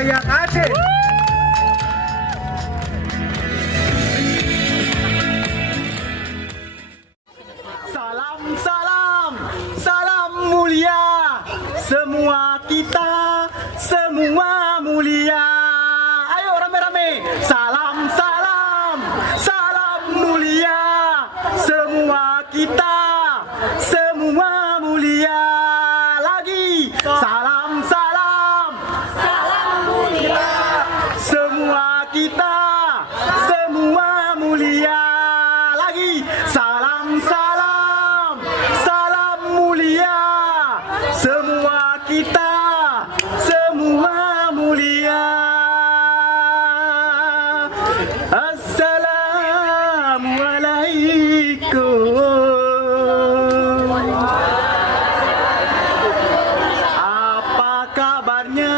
Jaya Aceh. Salam, salam, salam mulia. Semua kita, semua mulia. Ayo rame-rame. Salam, salam, salam mulia. Semua kita, semua mulia. Lagi. Salam, salam, salam mulia. Semua kita, semua mulia. Lagi. Salam, salam, salam mulia. Semua kita, semua mulia. Assalamualaikum. Apa kabarnya?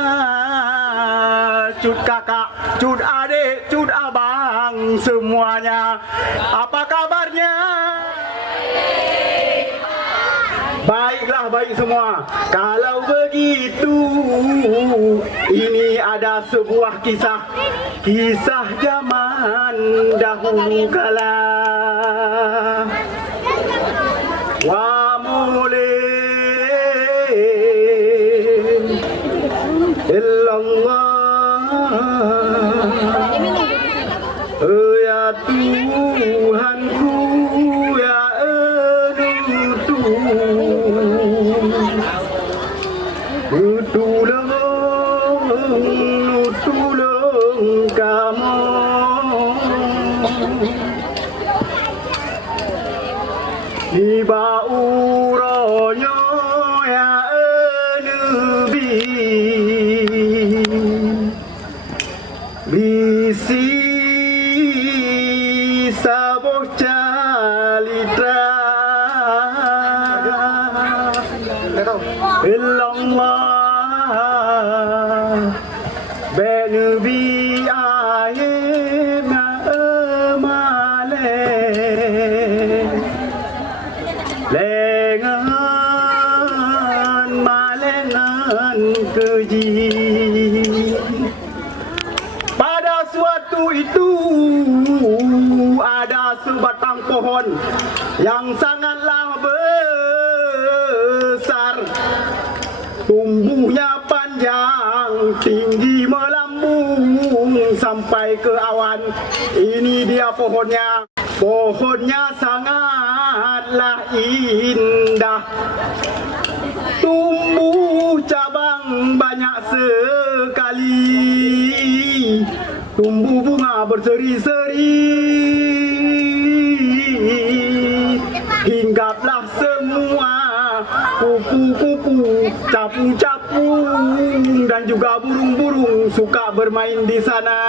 Cut kakak, cut adik, cut abang semuanya. Apa kabarnya? Baiklah, baik semua. Kalau begitu, ini ada sebuah kisah. Kisah zaman dahulu kala. Wa mulai illallah. Ya Tuhanku, ya tolong kamu. Tiba uronya ya Nabi, bisi saboh calitra illallah benubi ayem amale lengan malengan keji. Pada suatu itu ada sebatang pohon yang sangatlah besar. Tumbuhnya panjang, tinggi melambung sampai ke awan. Ini dia pohonnya. Pohonnya sangatlah indah. Tumbuh cabang banyak sekali. Tumbuh bunga berseri-seri. Hinggaplah semua kupu-kupu, capu-capu, dan juga burung-burung suka bermain di sana.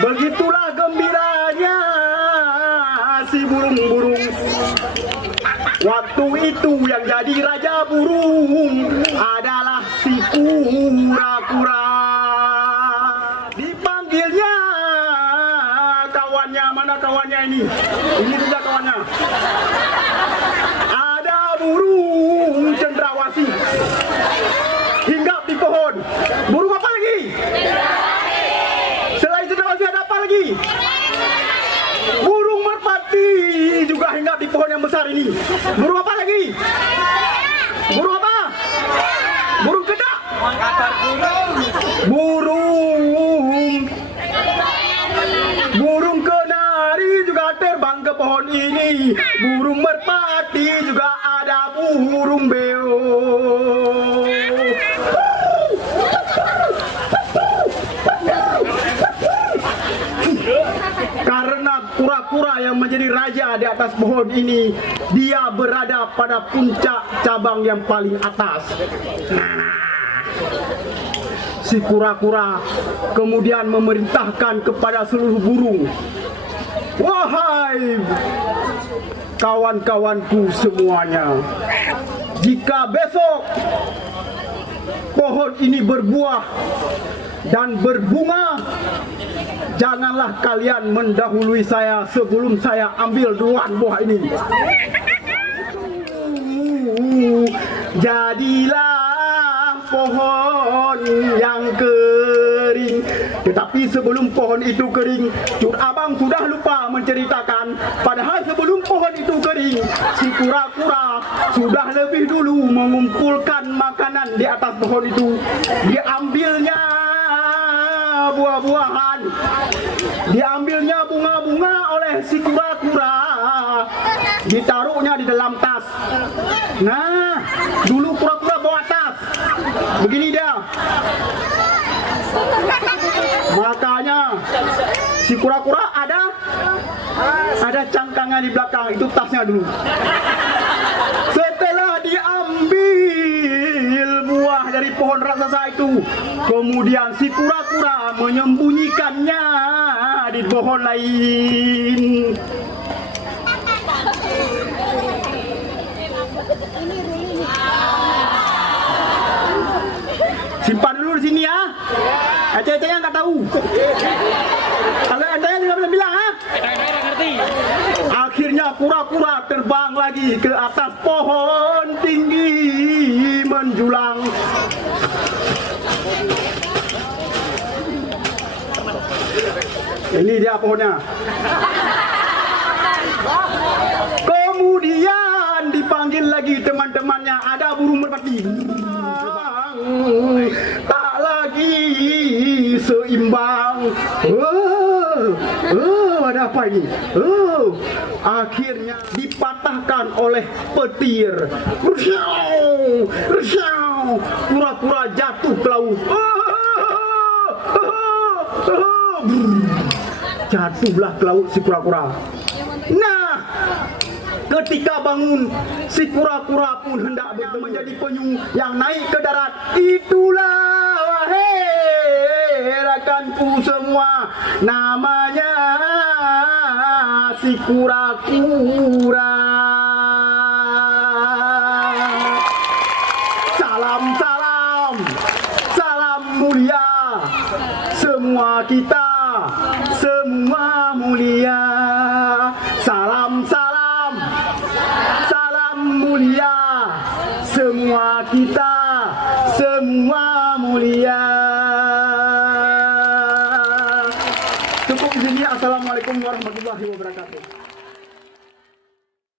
Begitulah gembiranya si burung-burung. Waktu itu yang jadi raja burung adalah si kura-kura. Dipanggilnya kawannya, mana kawannya ini? Ini sudah kawannya. Ada burung cendrawasih hinggap di pohon. Burung apa lagi? Selain cendrawasih ada apa lagi? Burung merpati juga hinggap di pohon yang besar ini. Burung apa lagi? Burung apa? Burung kedak? Burung kenari juga terbang ke pohon ini. Burung merpati juga ada. Burung beo. Karena kura-kura yang menjadi raja di atas pohon ini, dia berada pada puncak cabang yang paling atas. Nah, si kura-kura kemudian memerintahkan kepada seluruh burung, "Wahai kawan-kawanku semuanya, jika besok pohon ini berbuah dan berbunga, janganlah kalian mendahului saya sebelum saya ambil duluan buah ini. Jadilah pohon yang kering." Tetapi sebelum pohon itu kering, Cut Abang sudah lupa menceritakan, padahal sebelum pohon itu kering, si kura-kura sudah lebih dulu mengumpulkan makanan di atas pohon itu. Diambilnya buah-buahan, diambilnya bunga-bunga oleh si kura-kura, ditaruhnya di dalam tas. Nah, dulu kura-kura bawa tas begini dia. Makanya si kura-kura ada cangkangnya di belakang, itu tasnya dulu. Setelah diambil buah dari pohon raksasa itu, kemudian si kura-kura menyembunyikannya di pohon lain. Simpan dulu di sini ya. Aceh-acehnya nggak tahu. Kalau adanya juga bilang, ha? Akhirnya kura-kura terbang lagi ke atas pohon tinggi menjulang. Ini dia pohonnya. Kemudian dipanggil lagi teman-temannya, ada burung merpati. Tak lagi seimbang. Ada apa ini? Akhirnya dipatahkan oleh petir. Kura-kura jatuh ke laut. Jatuhlah ke laut si kura-kura. Nah, ketika bangun, si kura-kura pun hendak menjadi penyu yang naik ke darat. Itulah, wahai rakanku semua, namanya si kura-kura. Salam-salam, salam mulia, semua kita, semua mulia. Salam-salam, salam mulia, semua kita, semua mulia. Cukup di sini. Assalamualaikum warahmatullahi wabarakatuh.